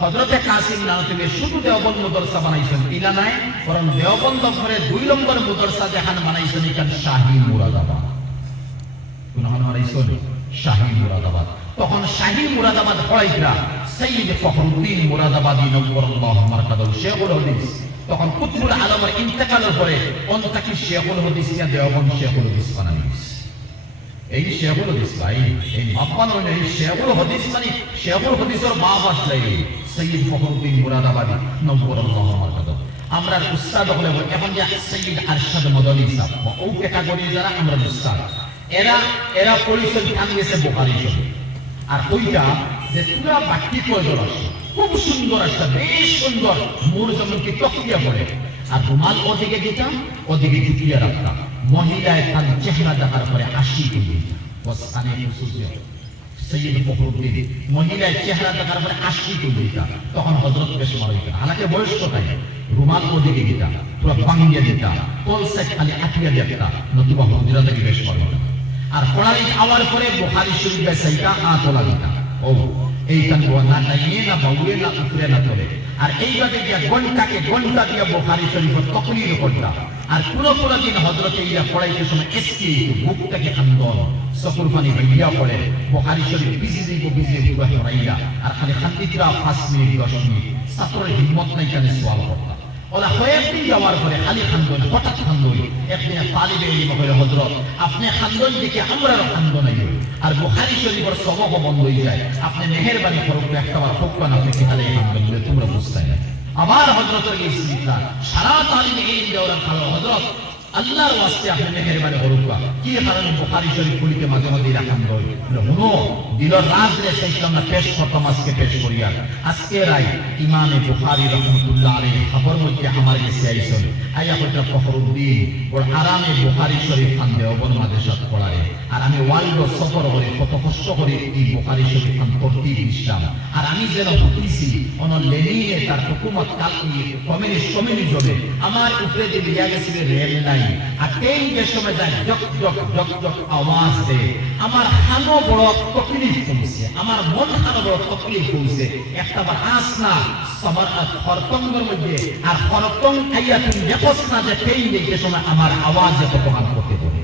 হযরতে কাসিম নানতুবি শুধু দেওবন্দ মাদ্রাসা বানাইছেন ইলা নাই, বরং দেওবন্দ ঘরে 2 নম্বর মাদ্রাসা যেখান বানাইছেন এখান শাহী মুরাদাবাদ। কোন হন বানাইছেন শাহী মুরাদাবাদ। তখন শাহী মুরাদাবাদ পড়াইতরা সৈয়দ ফখরুদ্দিন মুরাদাবাদী নওয়ারাল্লাহু মারকাদাহু শেখুল হাদিস। তখন কুতুবুল আলমের ইন্তেকালের পরে অন্তকি শেখুল হাদিস ইয়া দেওবন্দ শেখুল হাদিস বানাইছে। এই শেখুল হাদিস ভাই এই মাপানো এই শেখুল হাদিস মানে শেখুল হাদিসের বাপ আসলে সৈয়দ ফখরুদ্দিন মুরাদাবাদী নওয়ারাল্লাহু মারকাদাহু। আমরা উস্তাদ হলে এখন যে সৈয়দ আরশাদ মাদানী সাহেব ও ক্যাটাগরি যারা আমরা উস্তাদ, এরা পরিচয় ধান গেছে বুখারী শরীফ। আর ওইটা যে পুরা বাকি কয়জন আছে খুব সুন্দর একটা বেশ সুন্দর মোর যেমন কি তকিয়া পড়ে, আর রুমাল ওদিকে দিতাম ওদিকে ঢুকিয়ে রাখতাম। মহিলায় তার চেহারা দেখার পরে হাসি দিতাম। বস্তানে সৈয়দ ফখরুদ্দিন মহিলায় চেহারা দেখার পরে হাসি দিতাম। তখন হযরত পেশওয়া হইতেন, হালাকে বয়স কোথায়, রুমাল ওদিকে দিতাম পুরো বাঙ্গিয়ে দিতাম, কলসে খালি আটিয়া দিতাম, নতুবা হুজরা থেকে পেশওয়া হইতাম। আর পড়াই খাওয়ার পরে বুখারী শরীফ বেসাইটা আতলা দিতাম। ও এইখান না টাইমে না বাউরে না উপরে না তোলে। আর এইভাবে গিয়া ঘন্টাকে ঘন্টা দিয়া বুখারী শরীফ তকলিল করতাম। আর পুরো দিন হযরতে ইয়া পড়াইতে সময় এসকি বুকটাকে খান্দন চকুর পানি ভাইয়া পড়ে বুখারী শরীফ বিজি পড়াইয়া আর খালি খান্দিতরা 5 মিনিট 10 মিনিট ছাত্রের হিম্মত নাই কানে সওয়াল করতাম। ওলা কয়েকদিন যাওয়ার পরে খালি খান্দন, হঠাৎ খান্দন। একদিন তালিবে ইলম কইল হযরত আপনি খান্দন দেখে আমরাও খান্দন আইল, আর বুখারী শরীফের সবক বন্ধ হয়ে যায়, আপনি মেহেরবানি করুন একবার ফোকান আপনি কি খালি খান্দন বলে তোমরা বুঝতে না। আবার হযরতের এই সিলসিলা সারা তালিবে ইলম দেওয়ার ভালো হযরত আল্লাহর ওয়াস্তে আপনি মেহেরবানি করুন কি কারণে বুখারী শরীফ খুলিতে মাঝে মাঝে রাখান দই হুনো দিলর রাজ রে সেইটা আমরা পেশ করতাম। আজকে পেশ করিয়া আজকে রাই ইমামে বুখারী রাহমাতুল্লাহ আলাইহি খবর মধ্যে আমার কাছে আইছেন আইয়া কইতা ফখরুদ্দিন ওর আরামে বুখারী শরীফ খান দেওবন মাদ্রাসাত পড়ারে। আর আমি ওয়াইড সফর করে কত কষ্ট করে এই বুখারী শরীফ খান পড়তে দিছিলাম। আর আমি যেন বুঝিছি অন লেনিনে তার হুকুমত কালকি কমিউনিজমে আমার উপরে যে লিয়া গেছিল রেল নাই, আর এই যে সময় যায় জক জক জক জক আওয়াজ দেয়, আমার হানো বড় তকলিফ হইছে, আমার মন হানো বড় তকলিফ হইছে। একটা বার আস না সবার খরতঙ্গের মধ্যে আর খরতং খাইয়া তুমি দেখছ না যে পেইন দেখতে সময় আমার আওয়াজ কত মান করতে পারে।